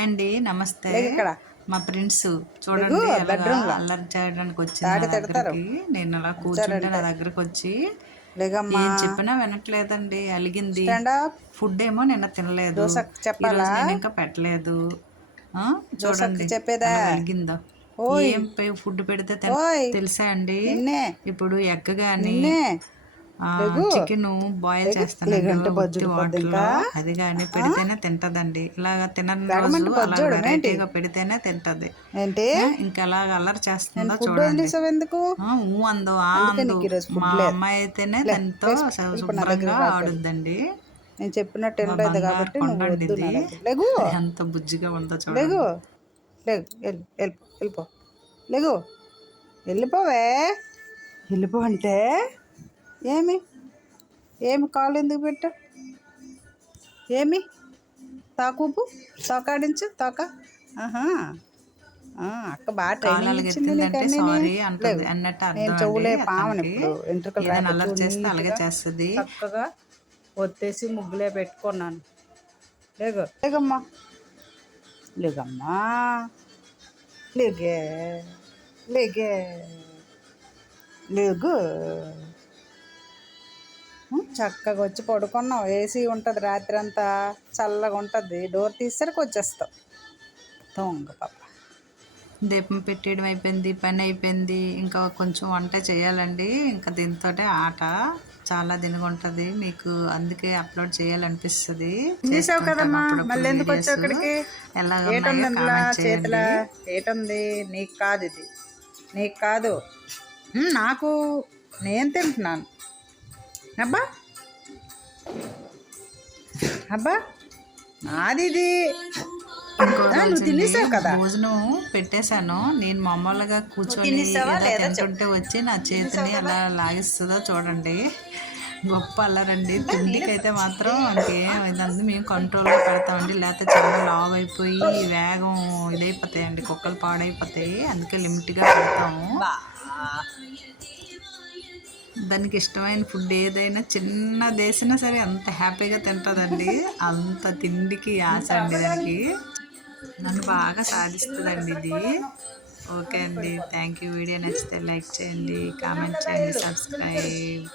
Hi అండి నమస్తే. ఇక్కడ. మా ఫ్రెండ్స్ చూడండి. అల్లరి చేయడానికి వచ్చింది నేను అలా కూర్చుంటే నా దగ్గరకు వచ్చి ఏం చెప్పినా వినట్లేదండి అలిగింది. ఫుడ్ ఏమో నిన్న తినలేదు. నేను ఇంకా పెట్టలేదు. చూడండి. చెప్పేదా? అలిగిందో? ఏం ఫుడ్ పెడితే తెలుసా అండి? ఇప్పుడు ఎగ్ చికెన్ బాయిల్ చేస్తాను వాటర్లో. అది కానీ పెడితేనే తింటదండి. ఇలాగ తినని రోజు అలా వెరైటీగా పెడితేనే తింటది. ఆ, ఇంకా అలా అల్లరి చేస్తుందో చూడండి. ఊ అందో ఆ అందో. మా. అమ్మాయి అయితేనే ఎంతో శుభ్రంగా ఆడుద్దండి. నేను చెప్పినట్టు వినలేదు కాబట్టి. లేగు. ఎంత బుజ్జిగా ఉందో చూడండి. లేగు. లేగు. వెళ్ళు వెళ్ళిపో వెళ్ళిపో. లేగు. వెళ్ళిపోవే. వెళ్ళిపో అంటే? ఏమి? ఏమి కాలు ఎందుకు పెట్టా? ఏమి? తాకూపు తోకాడించు తోక ఆహా. అక్క బాగా ట్రైనింగ్ ఇచ్చింది. సారీ అంటది. అన్నట్టు నేను చెవులే పావని. ఇప్పుడు. రాకపోతే అల్లరి చేస్తే అలాగే చేస్తుంది. చక్కగా ఒత్తేసి ముగ్గులే పెట్టుకున్నాను. లేగు. లేగమ్మా. లేగమ్మా. లేగే. లేగే. లేగు. చక్కగా వచ్చి పడుకున్నావు ఏసీ ఉంటుంది రాత్రి అంతా చల్లగా ఉంటుంది. డోర్ తీసరికి వచ్చేస్తావు దొంగ పాప. దీపం పెట్టేయడం అయిపోయింది పని అయిపోయింది. ఇంకా కొంచెం వంట చేయాలండి. ఇంకా దీంతో ఆట. చాలా దినగుంటది. మీకు అందుకే అప్లోడ్ చేయాలనిపిస్తుంది. చేసావు కదమ్మా? మళ్ళీ ఎందుకు వచ్చావు ఇక్కడికి? చేతుల? ఏటుంది నీకు కాదు ఇది. నీకు కాదు. నాకు నేను తింటున్నాను. అబ్బా! అబ్బా ఆ, నువ్వు తినేసావు కదా? భోజనం పెట్టేశాను. నేను మామూలుగా కూర్చొని తింటుంటే వచ్చి నా చేతిని ఎలా లాగిస్తుందో చూడండి. గొప్ప అల్లరండి. తిండికి అయితే మాత్రం ఇంకేం ఇదంతా మేము కంట్రోల్లో పెడతామండి. లేకపోతే చాలా లావ్ అయిపోయి వేగం ఇదైపోతాయండి. కుక్కలు పాడైపోతాయి. అందుకే లిమిట్గా పెడతాము. దానికి ఇష్టమైన ఫుడ్ ఏదైనా చిన్న దేశినా సరే అంత హ్యాపీగా తింటుందండి. అంత తిండికి ఆశ అండి దానికి. నన్ను బాగా సాధిస్తుందండి ఇది. ఓకే అండి. థ్యాంక్ యూ వీడియో నచ్చితే లైక్ చేయండి కామెంట్ చేయండి సబ్స్క్రైబ్